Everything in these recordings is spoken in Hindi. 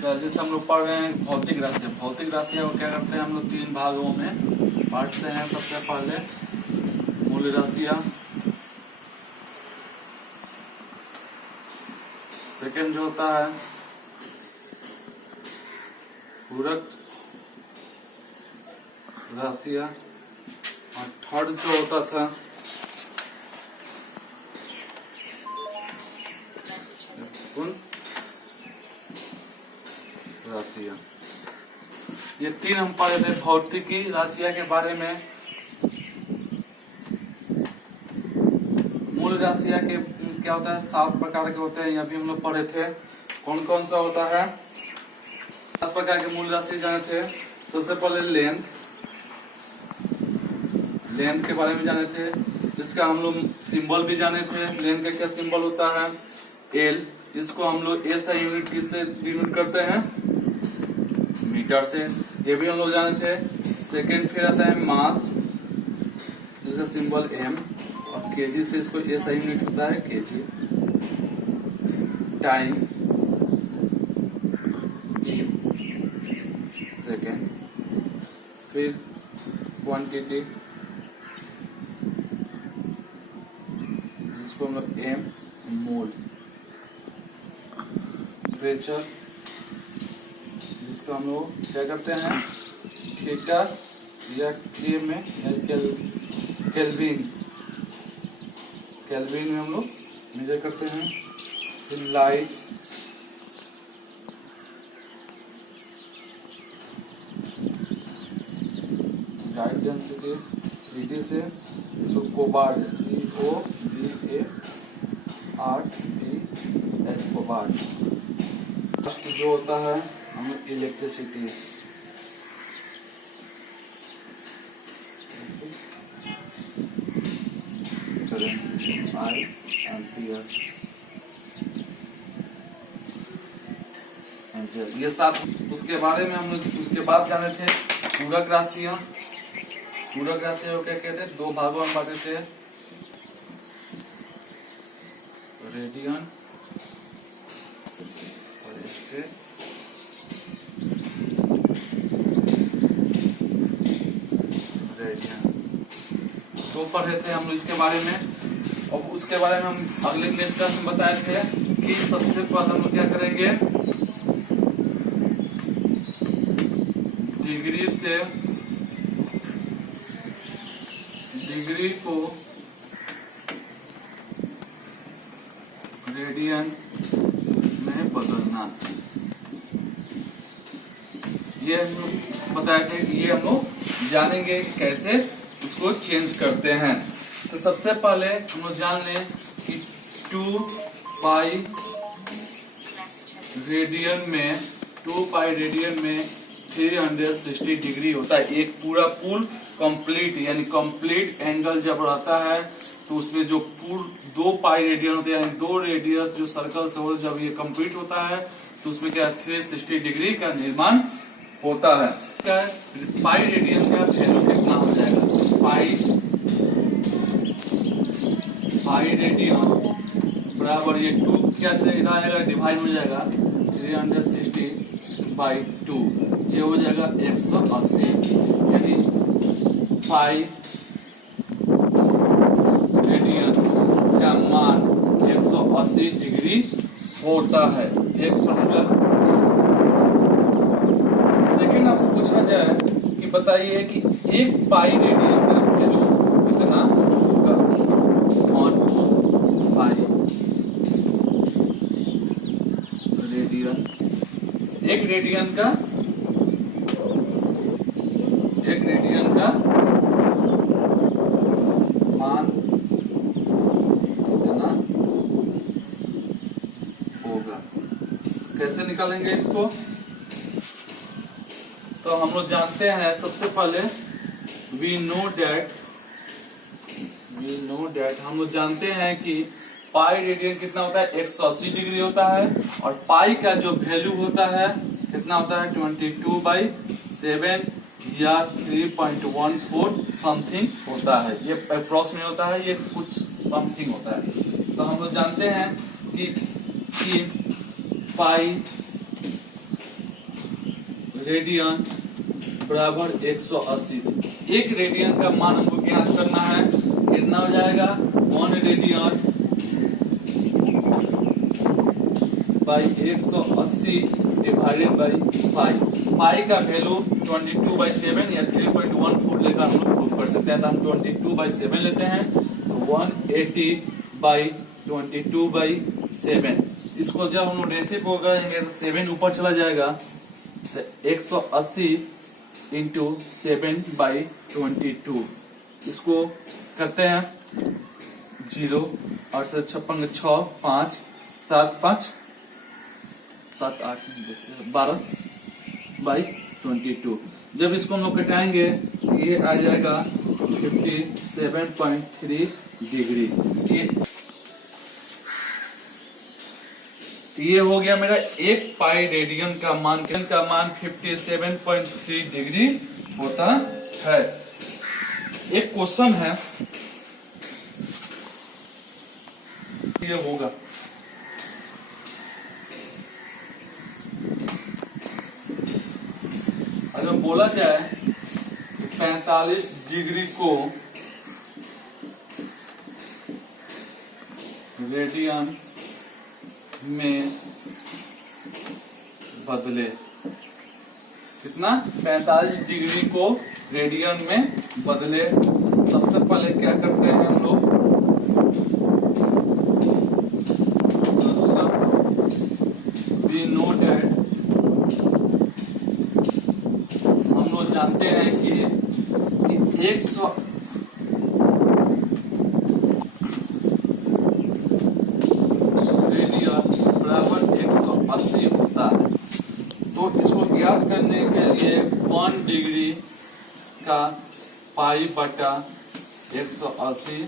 जैसे हम लोग पढ़ रहे हैं भौतिक राशियां। भौतिक राशियां को क्या करते हैं हम लोग तीन भागों में बांटते हैं। सबसे पहले मूल राशियां, सेकंड जो होता है पूरक राशियां, और थर्ड जो होता था राशियां। ये तीन हम पढ़े थे भौतिकी राशियां के बारे में। मूल राशियां के क्या होता है, 7 प्रकार के होते हैं, यह भी हम लोग पढ़े थे। कौन कौन सा होता है? 7 प्रकार के मूल राशि जाने थे। सबसे पहले लेंथ के बारे में जाने थे, इसका हम लोग सिंबल भी जाने थे। लेंथ का क्या सिंबल होता है? एल। इसको हम लोग एसआई यूनिट किससे डिनोट करते हैं? मीटर से। ये भी हम लोग जाने थे। सेकेंड फिर आता है मास, जिसका सिंबल एम, और केजी से इसको एसआई यूनिट होता है केजी। टाइम सेकेंड, फिर क्वांटिटी जिसको हम लोग एम, मोल। टेम्परेचर जिसको हम लोग क्या करते हैं? थीटा या के में केल्विन में हम लोग मेजर करते हैं। फिर लाइट, लाइट डेंसिटी सीडी से, इसको कोबार्ड, COBART कोबार्ड। फर्स्ट जो होता है हम इलेक्ट्रिसिटी, एम्पियर। ये 7। उसके बारे में हम लोग उसके बाद जाने थे पूरक राशियां। पूरक राशियां को क्या कहते हैं? 2 भागों में बांटे थे, रेडियन और स्टेट। तो पढ़े थे हम लोग इसके बारे में। और उसके बारे में हम अगले क्लास क्लास में बताए थे कि सबसे पहले हम लोग क्या करेंगे, डिग्री को रेडियन में बदलना। ये हम लोग बताए थे कि ये हम लोग जानेंगे कैसे इसको चेंज करते हैं। तो सबसे पहले हम लोग जान लें कि 2 पाई रेडियन में 360 डिग्री होता है। एक पूरा पुल कंप्लीट, यानी कंप्लीट एंगल जब रहता है तो उसमें जो पूल 2 पाई रेडियन होते हैं, यानी 2 रेडियस जो सर्कल से हो, जब ये कंप्लीट होता है तो उसमें क्या 360 डिग्री का निर्माण होता है। क्या पाई रेडियन का वैल्यू कितना हो जाएगा? पाई रेडियन बराबर ये 2 क्या इधर आएगा, डिवाइड हो जाएगा 360/2, ये हो जाएगा 180, यानी पाई रेडियन का मान 180 डिग्री होता है। एक फॉर्मूला। सेकेंड आपसे पूछा जाए कि बताइए कि 1 पाई रेडियन का वैल्यू कितना होगा? 1 पाई रेडियन, एक रेडियन का मान कितना होगा? कैसे निकालेंगे इसको? तो हम लोग जानते हैं सबसे पहले वी नो डेट हम लोग जानते हैं कि पाई रेडियन कितना होता है? 180 डिग्री होता है। और पाई का जो वैल्यू होता है कितना होता है? 22/7 या 3.14 समथिंग होता है। ये अप्रोक्स में होता है, ये कुछ समथिंग होता है। तो हम लोग जानते हैं कि पाई रेडियन बराबर 180। एक रेडियन का मान हमको ज्ञात करना है, कितना हो जाएगा 1 radian by 180 divided by pi. Pi का वैल्यू 22/7 या 3.14 लेकर हम लोग प्रूव कर सकते हैं। तो हम 22/7 लेते हैं, तो 180/22/7। इसको जब हम लोग रेसिप्रो करेंगे तो 7 ऊपर चला जाएगा, तो 180 इंटू 7/22। इसको करते हैं 0 और 56 6 5 7 5 7 8 12/22। जब इसको हम लोग घटाएंगे ये आ जाएगा 57.3 डिग्री। ये हो गया मेरा 1 पाई रेडियन का मान 57.3 डिग्री होता है। एक क्वेश्चन है, ये होगा अगर बोला जाए 45 डिग्री को रेडियन में बदले, कितना 45 डिग्री को रेडियन में बदले। सबसे पहले क्या करते हैं हम लोग, वी नो दैट, हम लोग जानते हैं कि 100 बराबर 180 होता है। तो इसको ज्ञात करने के लिए 1 डिग्री का पाई बटा 180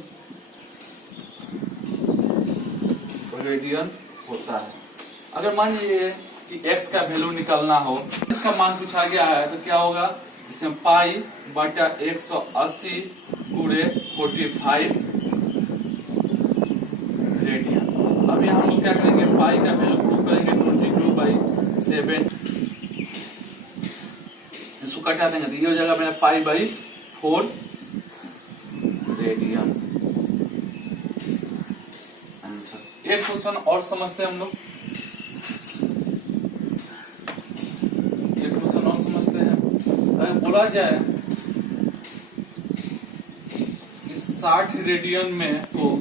रेडियन होता है। अगर मान लीजिए कि x का वैल्यू निकालना हो, इसका मान पूछा गया है, तो क्या होगा, इसमें पाई बटा 180 गुणे 45 रेडियन। अभी हम लोग क्या करेंगे, पाई का वैल्यू प्रूव करेंगे 22/7। इसको कटा देंगे तो ये हो जाएगा मेरा पाई/4 रेडियन आंसर। एक क्वेश्चन और समझते हैं हम लोग, एक क्वेश्चन और समझते हैं। अगर बोला जाए कि 60 रेडियन में तो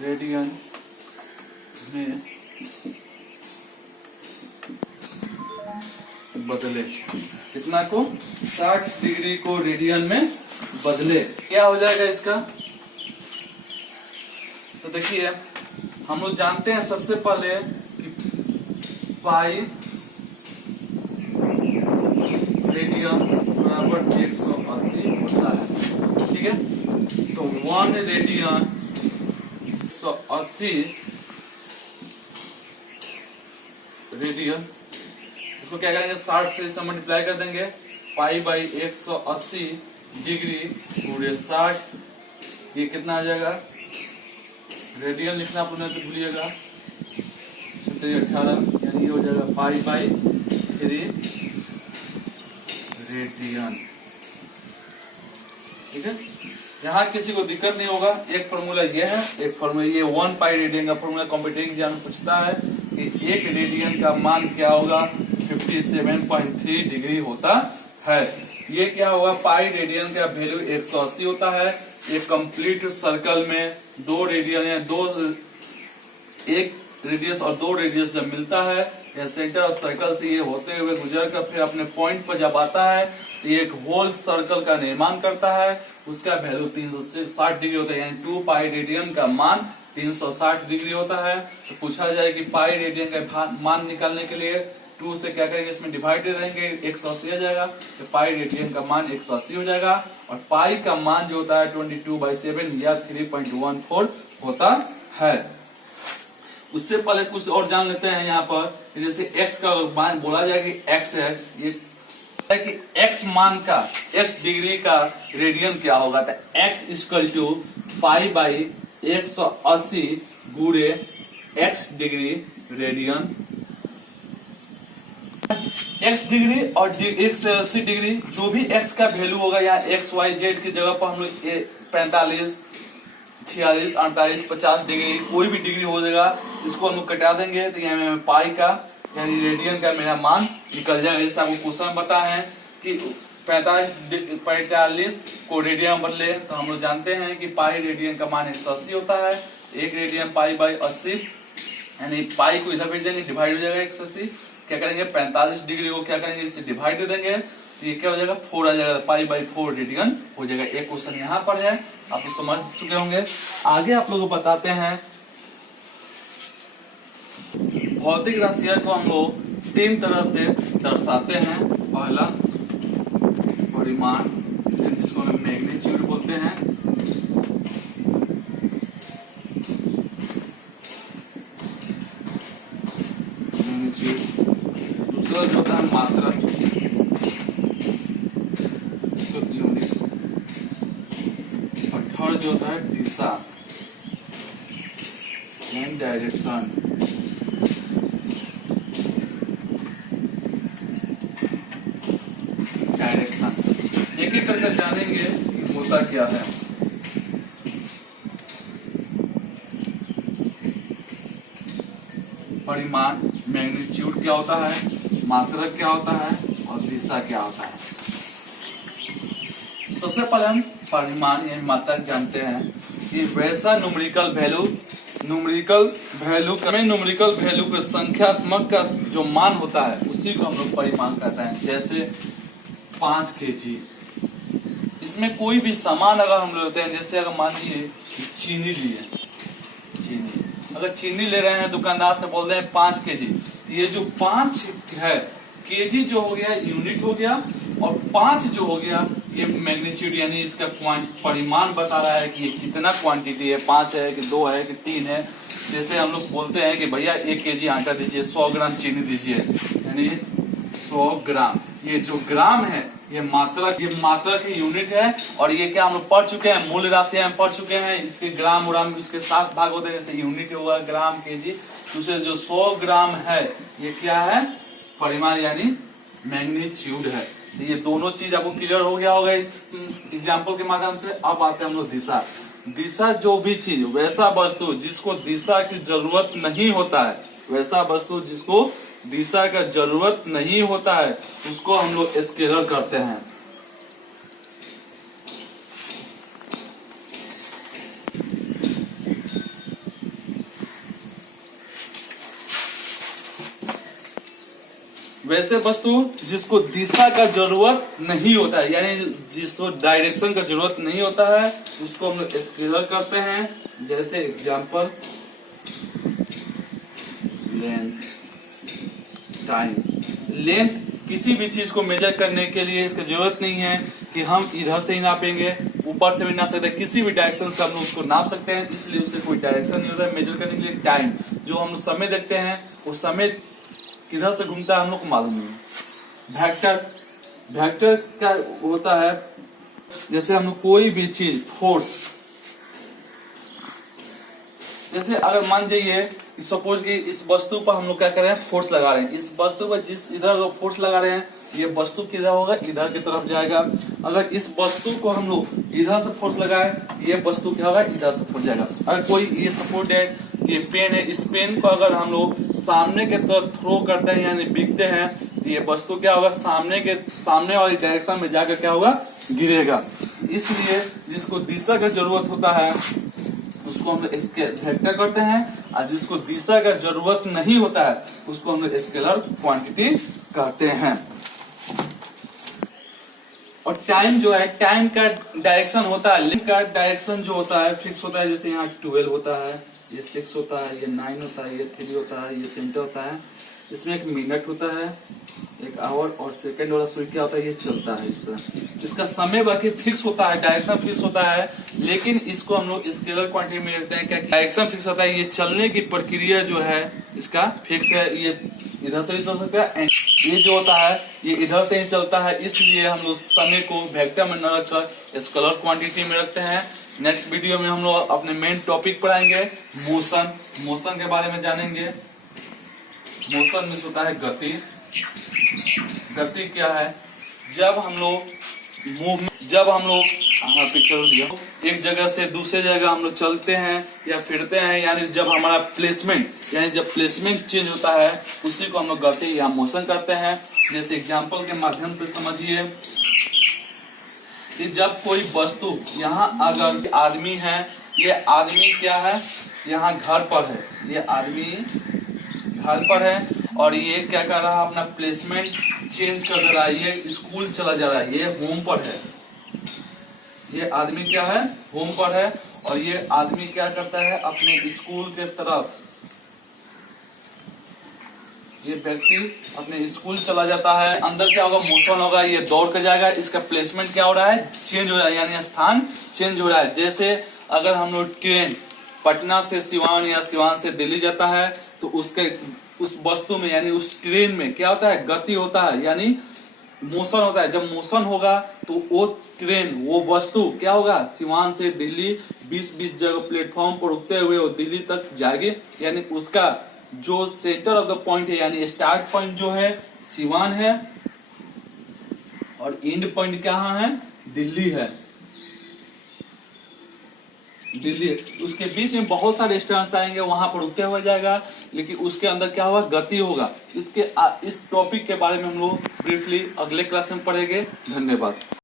रेडियन में बदले, कितना को 60 डिग्री को रेडियन में बदले, क्या हो जाएगा इसका। तो देखिए हम लोग जानते हैं सबसे पहले कि पाई रेडियन बराबर 180 होता है, ठीक है। तो 1 रेडियन 180 रेडियन, इसको क्या करेंगे 60 से इसे मल्टीप्लाई कर देंगे, पाई/180 डिग्री पूरे 60, ये कितना आ जाएगा, रेडियन लिखना अपने तो भूलिएगा 18, यानी ये हो जाएगा पाई/3 रेडियन, ठीक है। यहाँ किसी को दिक्कत नहीं होगा। एक फॉर्मूला ये है, एक फॉर्मूला ये 1 पाई रेडियन का फॉर्मूला कॉम्पिटिटिव एग्जाम में पूछता है कि 1 रेडियन का मान क्या होगा, 57.3 डिग्री होता है। ये क्या होगा, पाई रेडियन का वैल्यू 180 होता है। एक कंप्लीट सर्कल में 2 रेडियन है, एक रेडियस और 2 रेडियस जब मिलता है या सेंटर ऑफ सर्कल से ये होते हुए गुजर कर फिर अपने पॉइंट पर जब आता है तो ये एक होल सर्कल का निर्माण करता है। उसका वैल्यू 360 डिग्री होता है, यानी 2 पाई रेडियन का मान 360 डिग्री होता है। तो पूछा जाए कि पाई रेडियन का मान निकालने के लिए 2 से क्या करेंगे, इसमें डिवाइड रहेंगे, 180 आ जाएगा, तो पाई रेडियन का मान 180 हो जाएगा। और पाई का मान जो होता है 22/7 या 3.14 होता है। उससे पहले कुछ और जान लेते हैं यहाँ पर, जैसे x का मान बोला जाए कि x है, ये है कि x मान का, x डिग्री का रेडियन क्या होगा, तो x इक्वल टू पाई/180 गुणे x degree radian x degree और 180 डिग्री, जो भी x का वैल्यू होगा यहाँ x y z की जगह पर हम लोग 45, 46, 48, 50 डिग्री कोई भी डिग्री हो जाएगा, इसको हम लोग कटा देंगे तो यहाँ में पाई का यानी रेडियन का मेरा मान निकल जाएगा। जैसे आपको क्वेश्चन बता है कि 45 को रेडियन बदले, तो हम लोग जानते हैं कि पाई रेडियन का मान 180 होता है। 1 रेडियन पाई बाई 80, यानी पाई को इधर भेज देंगे, डिवाइड हो जाएगा 180। क्या करेंगे 45 डिग्री को क्या करेंगे, इससे डिवाइड कर देंगे तो ये क्या हो जाएगा 4 आ जाएगा, पाई बाई 4 रेडियन हो जाएगा। एक क्वेश्चन यहाँ पर है, आप लोग समझ चुके होंगे। आगे आप लोगों को बताते हैं भौतिक राशियों को हम लोग 3 तरह से दर्शाते हैं। पहला परिमाण, जिसको हम मैग्नीट्यूड बोलते हैं। दूसरा जो होता है मात्रा, यूनिट। और थर्ड जो होता है दिशा एंड डायरेक्शन। एक एक करके जानेंगे कि होता क्या है। परिमाण मैग्नीट्यूड क्या होता है, मात्रक क्या होता है और दिशा क्या होता है। सबसे पहले हम परिमाण यानी मात्रक जानते हैं कि वैसा न्यूमेरिकल वैल्यू के संख्यात्मक का जो मान होता है उसी को हम लोग परिमाण कहते हैं। जैसे 5 kg, इसमें कोई भी सामान अगर हम लेते हैं, जैसे अगर मान लीजिए चीनी लिए, अगर चीनी ले रहे हैं दुकानदार से बोल रहे हैं 5 kg, ये जो 5 है केजी जो हो गया यूनिट हो गया, और 5 जो हो गया ये मैग्नीट्यूड यानी इसका परिमाण बता रहा है कि ये कितना क्वांटिटी है, 5 है कि 2 है कि 3 है। जैसे हम लोग बोलते हैं कि भैया 1 kg आटा दीजिए, 100 ग्राम चीनी दीजिए, यानी 100 ग्राम। ये जो ग्राम है ये मात्रा की यूनिट है। और ये क्या हम लोग पढ़ चुके हैं, मूल राशि हम पढ़ चुके हैं, इसके ग्राम उराम इसके 7 भाग होते हैं। जैसे यूनिट होगा ग्राम केजी, दूसरे जो 100 ग्राम है ये क्या है, परिमाण यानी मैग्नीट्यूड है। तो ये दोनों चीज आपको क्लियर हो गया होगा इस एग्जाम्पल के माध्यम से। अब आते हैं हम लोग दिशा। दिशा जो भी चीज, वैसा वस्तु जिसको दिशा की जरूरत नहीं होता है, वैसा वस्तु जिसको दिशा का जरूरत नहीं होता है उसको हम लोग स्केलर करते हैं। वैसे वस्तु जिसको दिशा का जरूरत नहीं होता है, यानी जिसको डायरेक्शन का जरूरत नहीं होता है उसको हम लोग स्केलर करते हैं। जैसे एग्जांपल लेंथ, टाइम। लेंथ किसी भी चीज को मेजर करने के लिए इसका जरूरत नहीं है कि हम इधर से ही नापेंगे, ऊपर से भी नाप सकते हैं, किसी भी डायरेक्शन से हम लोग उसको नाप सकते हैं, इसलिए उसके कोई डायरेक्शन नहीं होता है। मेजर करने के लिए टाइम, जो हम लोग समय देखते हैं वो समय किधर से घूमता है हम लोग को मालूम नहीं। वेक्टर क्या होता है, जैसे हम लोग कोई भी चीज फोर्स, जैसे अगर मान जाइए सपोज कि इस वस्तु पर हम लोग क्या कर रहे हैं, फोर्स लगा रहे हैं। इस वस्तु पर जिस इधर फोर्स लगा रहे हैं ये वस्तु किधर होगा, इधर की तरफ जाएगा। अगर इस वस्तु को हम लोग इधर से फोर्स लगाए, ये वस्तु क्या होगा, इधर से फोर्स जाएगा। अगर कोई ये सपोर्टेड ये पेन है, इस पेन को अगर हम लोग सामने के तरफ थ्रो करते हैं यानी बिकते हैं, तो ये वस्तु क्या होगा, सामने वाली डायरेक्शन में जाकर क्या होगा, गिरेगा। इसलिए जिसको दिशा का जरूरत होता है उसको हम लोग वेक्टर करते हैं, और जिसको दिशा का जरूरत नहीं होता है उसको हम लोग स्केलर क्वांटिटी कहते हैं। और टाइम जो है, टाइम का डायरेक्शन होता है, लिंक का डायरेक्शन जो होता है फिक्स होता है। जैसे यहाँ 12 होता है, ये 6 होता है, ये 9 होता है, ये 3 होता है, ये सेंटर होता है। इसमें एक मिनट होता है, एक आवर और सेकंड वाला सुई क्या होता है, ये चलता है इस तरह। इसका समय बाकी फिक्स होता है, डायरेक्शन फिक्स होता है, लेकिन इसको हम लोग स्केलर क्वांटिटी में रखते हैं। क्या डायरेक्शन फिक्स होता है, ये चलने की प्रक्रिया जो है इसका फिक्स है। ये इधर से भी चल सकता है, ये जो होता है ये इधर से ही चलता है। इसलिए हम लोग समय को वेक्टर में न रखकर स्केलर क्वांटिटी में रखते हैं। नेक्स्ट वीडियो में हम लोग अपने मेन टॉपिक पढ़ाएंगे मोशन के बारे में जानेंगे। मोशन में होता है गति, गति क्या है? जब हम लोग पिक्चर एक जगह से दूसरे जगह हम लोग चलते हैं या फिरते हैं, यानी जब हमारा प्लेसमेंट यानी जब प्लेसमेंट चेंज होता है उसी को हम लोग गति या मोशन करते हैं। जैसे एग्जांपल के माध्यम से समझिए कि जब कोई वस्तु यहाँ अगर आदमी है, ये आदमी क्या है, यहाँ घर पर है, ये आदमी घर पर है और ये क्या कर रहा है, अपना प्लेसमेंट चेंज कर दे रहा है, ये स्कूल चला जा रहा है, ये होम पर है। ये आदमी क्या है, होम पर है और ये आदमी क्या करता है, अपने स्कूल के तरफ, ये व्यक्ति अपने स्कूल चला जाता है। अंदर क्या होगा, मोशन होगा, ये दौड़ कर जाएगा, इसका प्लेसमेंट क्या हो रहा है, चेंज हो रहा है, यानी स्थान चेंज हो रहा है। जैसे अगर हम लोग ट्रेन पटना से सिवान या सिवान से दिल्ली जाता है तो उसके उस वस्तु में यानी उस ट्रेन में क्या होता है, गति होता है, यानी मोशन होता है। जब मोशन होगा तो वो ट्रेन, वो वस्तु क्या होगा, सिवान से दिल्ली 20-20 जगह प्लेटफॉर्म पर रुकते हुए वो दिल्ली तक जाएगी, यानी उसका जो सेंटर ऑफ द पॉइंट है यानी स्टार्ट पॉइंट जो है सिवान है और एंड पॉइंट कहाँ है, दिल्ली है, दिल्ली। उसके बीच में बहुत सारे स्टेशन आएंगे, वहां पर रुकते हुए जाएगा, लेकिन उसके अंदर क्या होगा, गति होगा। इस टॉपिक के बारे में हम लोग ब्रीफली अगले क्लास में पढ़ेंगे। धन्यवाद।